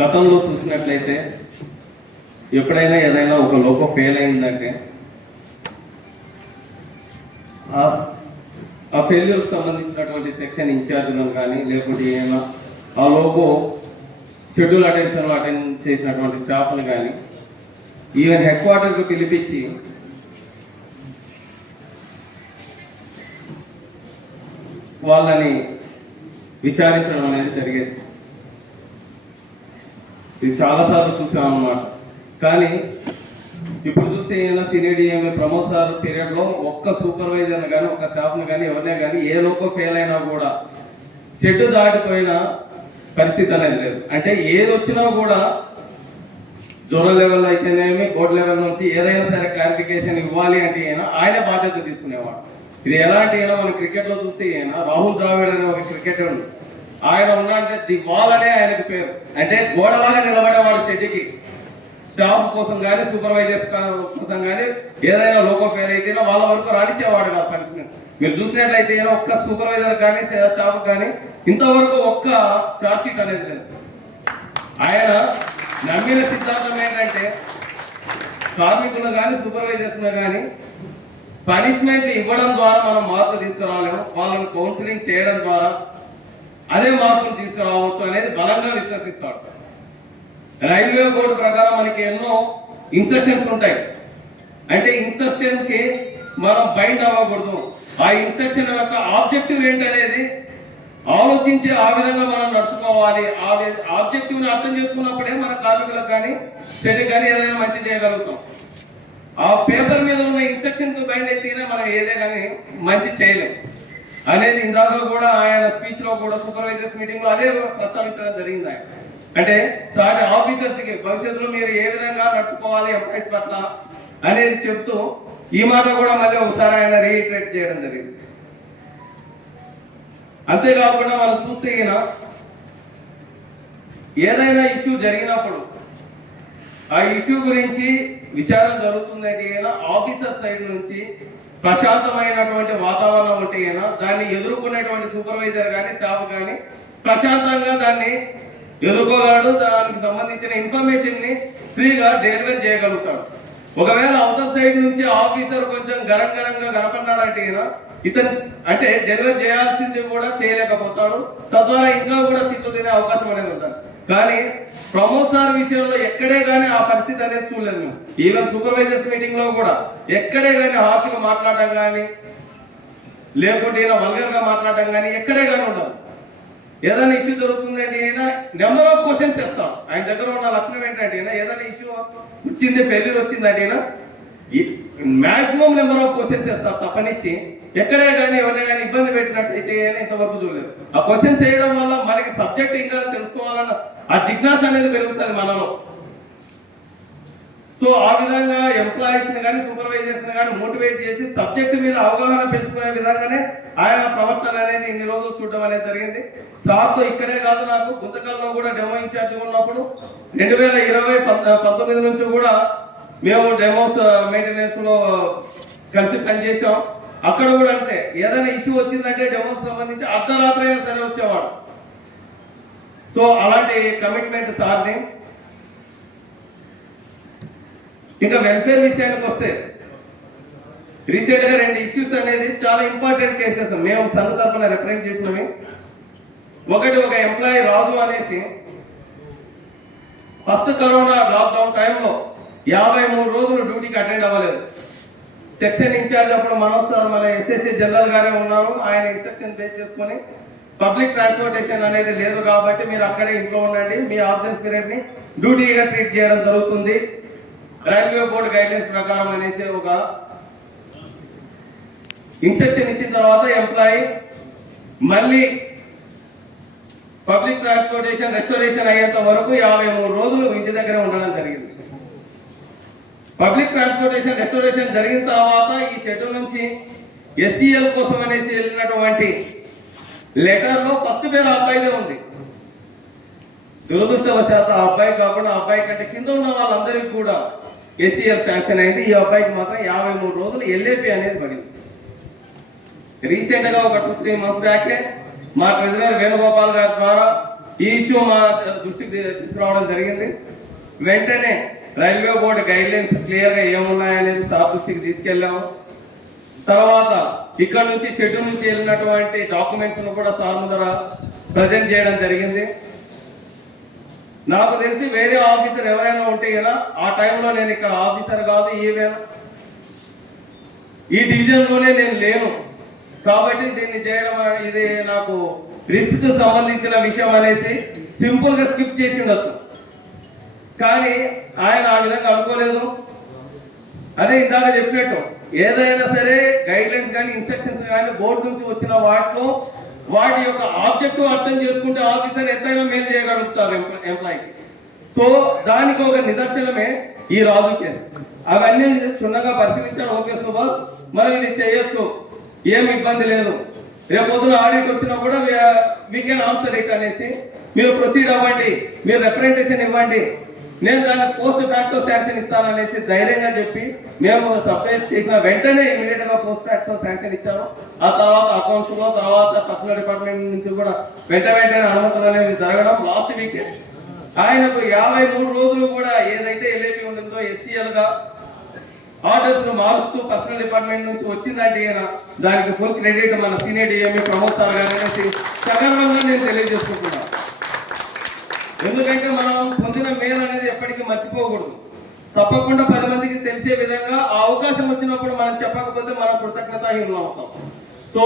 గతంలో చూసినట్లయితే ఎప్పుడైనా ఏదైనా ఒక లోగో ఫెయిల్ అయిందంటే ఆ ఫెయిల్యూర్కి సంబంధించినటువంటి సెక్షన్ ఇన్ఛార్జ్లను కానీ లేకుంటే ఏమైనా ఆ లోగో షెడ్యూల్ అటెండ్ చేసినటువంటి స్టాఫ్ను కానీ ఈవెన్ హెడ్ క్వార్టర్కి పిలిపించి వాళ్ళని విచారించడం అనేది జరిగేది. ఇది చాలాసార్లు చూసామన్నమాట. కానీ ఇప్పుడు చూస్తే ఏమైనా సినిడిఎంఏ ప్రమోద్ సార్ పీరియడ్లో ఒక్క సూపర్వైజర్ని కానీ ఒక్క స్టాఫ్ని కానీ ఎవరినే కానీ ఏ లోకో ఫెయిల్ అయినా కూడా షెడ్ దాటిపోయిన పరిస్థితి అనేది లేదు. అంటే ఏది వచ్చినా కూడా జోనల్ లెవెల్లో అయితేనేమి బోర్డు లెవెల్ నుంచి ఏదైనా సరే క్లారిఫికేషన్ ఇవ్వాలి అంటే ఆయన బాధ్యత తీసుకునేవాడు. ఇది ఎలాంటి అయినా మనం క్రికెట్లో చూస్తే రాహుల్ ద్రావిడ్ అనే ఒక క్రికెటర్ ఆయన ఉన్నాడంటే ది బాల్ అనే ఆయనకు పేరు. అంటే గోడలాగా నిలబడేవాడు షెడ్కి స్టాఫ్ కోసం కానీ సూపర్వైజర్స్ కోసం కానీ ఏదైనా లోకో ఫెయిల్ అయితే వాళ్ళ వరకు రాణించేవాడు కాదు పనిష్మెంట్. మీరు చూసినట్లయితే ఒక్క సూపర్వైజర్ కానీ స్టాఫ్ కానీ ఇంతవరకు ఒక్క ఛార్జ్ షీట్ అనేది లేదు. ఆయన నమ్మిన సిద్ధాంతం ఏంటంటే కార్మికులు కానీ సూపర్వైజర్స్ను కానీ పనిష్మెంట్ ఇవ్వడం ద్వారా మనం మార్పు తీసుకురాలేము, వాళ్ళని కౌన్సిలింగ్ చేయడం ద్వారా అదే మార్పును తీసుకురావచ్చు అనేది బలంగా విశ్వసిస్తాడు. రైల్వే బోర్డు ప్రకారం మనకి ఎన్నో ఇన్స్ట్రక్షన్స్ ఉంటాయి. అంటే ఇన్స్ట్రక్షన్కి మనం బైండ్ అవ్వకూడదు. ఆ ఇన్స్ట్రక్షన్ యొక్క ఆబ్జెక్టివ్ ఏంటనేది ఆలోచించి ఆ విధంగా మనం నడుచుకోవాలి. ఆ ఆబ్జెక్టివ్ని అర్థం చేసుకున్నప్పుడే మన కార్మికులకు కానీ చెడు కానీ ఏదైనా మంచి చేయగలుగుతాం. ఆ పేపర్ మీద ఉన్న ఇన్స్ట్రక్షన్కి బైండ్ అయితేనే మనం ఏదే కానీ మంచి చేయలేం అనేది ఇందాక కూడా ఆయన స్పీచ్లో కూడా సూపర్వైజర్స్ మీటింగ్లో అదే ప్రస్తావించడం జరిగింది. ఆయన అంటే సాటి ఆఫీసర్స్కి భవిష్యత్తులో మీరు ఏ విధంగా నడుచుకోవాలి ఎంప్లాయీస్ పట్ల అనేది చెప్తూ ఈ మాట కూడా మళ్ళీ ఒకసారి ఆయన రీఇటరేట్ చేయడం జరిగింది. అంతేకాకుండా మనం చూస్తే ఏదైనా ఇష్యూ జరిగినప్పుడు ఆ ఇష్యూ గురించి విచారణ జరుగుతుందంటే ఆఫీసర్ సైడ్ నుంచి ప్రశాంతమైనటువంటి వాతావరణం ఉంటే దాన్ని ఎదుర్కొనేటువంటి సూపర్వైజర్ కానీ స్టాఫ్ కానీ ప్రశాంతంగా దాన్ని ఎదుర్కోగలడు. దానికి సంబంధించిన ఇన్ఫర్మేషన్ని ఫ్రీగా డెలివరీ చేయగలుగుతాడు. ఒకవేళ అవతల సైడ్ నుంచి ఆఫీసర్ కొంచెం గరంగా కనపడినాడంటే ఇతను అంటే డెలివరీ చేయాల్సింది కూడా చేయలేకపోతాడు. తద్వారా ఇంకా కూడా తిట్లు తినే అవకాశం అనేది ఉంటుంది. కానీ ప్రమోద్ సార్ విషయంలో ఎక్కడే కానీ ఆ పరిస్థితి అనేది చూడలేదు మేము. ఈవెన్ సూపర్వైజర్స్ మీటింగ్ లో కూడా ఎక్కడే కానీ హార్ష్గా మాట్లాడడం కానీ లేకుంటే వల్గర్గా మాట్లాడడం కానీ ఎక్కడే కానీ ఉండదు. ఏదైనా ఇష్యూ జరుగుతుందంటే నెంబర్ ఆఫ్ క్వశ్చన్స్ ఇస్తాం. ఆయన దగ్గర ఉన్న లక్షణం ఏంటంటే ఏదైనా ఇష్యూ వచ్చింది ఫెయిల్యూర్ వచ్చిందంటే మ్యాక్సిమం నెంబర్ ఆఫ్ క్వశ్చన్స్ ఇస్తారు తప్పనిచ్చి ఎక్కడే కానీ ఎవరైనా కానీ ఇబ్బంది పెట్టినట్టయితే ఇంతవరకు చూడలేదు. ఆ క్వశ్చన్స్ చేయడం వల్ల మనకి సబ్జెక్ట్ ఇంకా తెలుసుకోవాలన్న ఆ జిజ్ఞాస అనేది పెరుగుతుంది మనలో. సో ఆ విధంగా ఎంప్లాయీస్ని కానీ సూపర్వైజర్స్ని కానీ మోటివేట్ చేసి సబ్జెక్ట్ మీద అవగాహన పెంచుకునే విధంగానే ఆయన ప్రవర్తన అనేది ఇన్ని రోజులు చూడడం అనేది జరిగింది. సార్తో ఇక్కడే కాదు, నాకు గుంతకల్లో కూడా డెమో ఇన్ఛార్జ్ ఉన్నప్పుడు 2019 నుంచి కూడా మేము డెమోస్ మెయింటెనెన్స్లో కలిసి పనిచేసాం. అక్కడ కూడా అంతే ఏదైనా ఇష్యూ వచ్చిందంటే డెమోస్ సంబంధించి అర్ధరాత్రి అయినా సరే వచ్చేవాడు. సో అలాంటి కమిట్మెంట్ సార్ని. ఇంకా వెల్ఫేర్ విషయానికి వస్తే రీసెంట్గా 2 ఇష్యూస్ అనేది చాలా ఇంపార్టెంట్ కేసెస్ మేము సంఘ తరఫున రిప్రజెంట్ చేసినవి. ఒకటి, ఒక ఎంప్లాయీ రాజు అనేసి ఫస్ట్ కరోనా లాక్డౌన్ టైంలో 53 రోజులు డ్యూటీకి అటెండ్ అవ్వలేదు. సెక్షన్ ఇన్ఛార్జ్ అప్పుడు మనోజ్ సార్ మన ఎస్ఎస్సీ జనరల్ గారే ఉన్నారు. ఆయన ఇన్స్ట్రక్షన్ బేస్ చేసుకొని పబ్లిక్ ట్రాన్స్పోర్టేషన్ అనేది లేదు కాబట్టి మీరు అక్కడే ఇంట్లో ఉండండి, మీ ఆబ్సెన్స్ పీరియడ్ని డ్యూటీగా ట్రీట్ చేయడం జరుగుతుంది రైల్వే బోర్డు గైడ్లైన్స్ ప్రకారం అనేసి ఒక ఇన్స్ట్రక్షన్ ఇచ్చిన తర్వాత ఎంప్లాయీ మళ్ళీ పబ్లిక్ ట్రాన్స్పోర్టేషన్ రెస్టోరేషన్ అయ్యేంత వరకు 53 రోజులు ఇంటి దగ్గరే ఉండడం జరిగింది. పబ్లిక్ ట్రాన్స్పోర్టేషన్ రెస్టోరేషన్ జరిగిన తర్వాత ఈ షెడ్యూల్ నుంచి ఎస్సీఎల్ కోసం అనేసి వెళ్ళినటువంటి లెటర్లో ఫస్ట్ పేరు అబ్బాయినే ఉంది. దురదృష్టవశాత్తు ఆ అబ్బాయి కాకుండా ఆ అబ్బాయి కంటే కింద ఉన్న వాళ్ళందరికీ కూడా ఎస్సీఎల్ శాంక్షన్ అయింది. ఈ అబ్బాయికి మాత్రం 53 రోజులు ఎల్ఏపీ అనేది పడింది. రీసెంట్గా ఒక 2-3 మంత్స్ బ్యాకే మా ట్రెజరర్ వేణుగోపాల్ గారి ద్వారా ఈ ఇష్యూ మా దృష్టికి తీసుకురావడం జరిగింది. వెంటనే రైల్వే బోర్డు గైడ్ లైన్స్ క్లియర్గా ఏమున్నాయనేది సార్ దృష్టికి తీసుకెళ్ళాము. తర్వాత ఇక్కడ నుంచి షెడ్యూల్ నుంచి వెళ్ళినటువంటి డాక్యుమెంట్స్ను కూడా సార్ ముందర ప్రజెంట్ చేయడం జరిగింది. నాకు తెలిసి వేరే ఆఫీసర్ ఎవరైనా ఉంటే కదా ఆ టైంలో నేను ఇక్కడ ఆఫీసర్ కాదు, ఈవెన్ ఈ డివిజన్లోనే నేను లేను కాబట్టి దీన్ని చేయడం ఇది నాకు రిస్క్ సంబంధించిన విషయం అనేసి సింపుల్గా స్కిప్ చేసి ఉండొచ్చు. కానీ ఆయన ఆ విధంగా అనుకోలేదు. అదే ఇందాక చెప్పినట్టు ఏదైనా సరే గైడ్ లైన్స్ కానీ ఇన్స్ట్రక్షన్స్ కానీ బోర్డు నుంచి వచ్చిన వాటి యొక్క ఆబ్జెక్టివ్ అర్థం చేసుకుంటే ఆఫీసర్ ఎంతైనా మేలు చేయగలుగుతారు ఎంప్లాయీకి. సో దానికి ఒక నిదర్శనమే ఈ రాజు కేసు. అవన్నీ క్షుణ్ణంగా పరిశీలించాడు. ఓకే సుభాష్, మనం ఇది చేయొచ్చు, ఏమి ఇబ్బంది లేదు, రేపు పొద్దున ఆడిట్ వచ్చినా కూడా వీ కెన్ ఆన్సర్ ఇట్ అనేసి మీరు ప్రొసీడ్ అవ్వండి, మీరు రిప్రజెంటేషన్ ఇవ్వండి, నేను దాన్ని పోస్ట్ ఫ్యాక్టో శాంక్షన్ ఇస్తాననేసి ధైర్యంగా చెప్పి మేము సబ్మిట్ చేసిన వెంటనే ఇమీడియట్ గా పోస్ట్ ఫ్యాక్టో శాంక్షన్ ఇచ్చాము. ఆ తర్వాత అకౌంట్స్ లో తర్వాత పర్సనల్ డిపార్ట్మెంట్ నుంచి కూడా వెంటనే అనుమతులు అనేది జరగడం. లాస్ట్ వీక్ ఆయనకు 53 రోజులు కూడా ఏదైతే ఎల్ఐపి ఉంటుందో ఎస్సీఎల్ గా ఆర్డర్స్ మారుస్తూ పర్సనల్ డిపార్ట్మెంట్ నుంచి వచ్చిందంటే దానికి ఫుల్ క్రెడిట్ మన సీనియర్ డిఎంఏ ప్రమోద్ సార్ గారు సగర్వంగా నేను తెలియజేసుకుంటున్నాను. ఎందుకంటే మనం పొందిన మేలు అనేది ఎప్పటికీ మర్చిపోకూడదు. తప్పకుండా 10 మందికి తెలిసే విధంగా ఆ అవకాశం వచ్చినప్పుడు మనం చెప్పకపోతే మనం కృతజ్ఞతాహీనులు అవుతాం. సో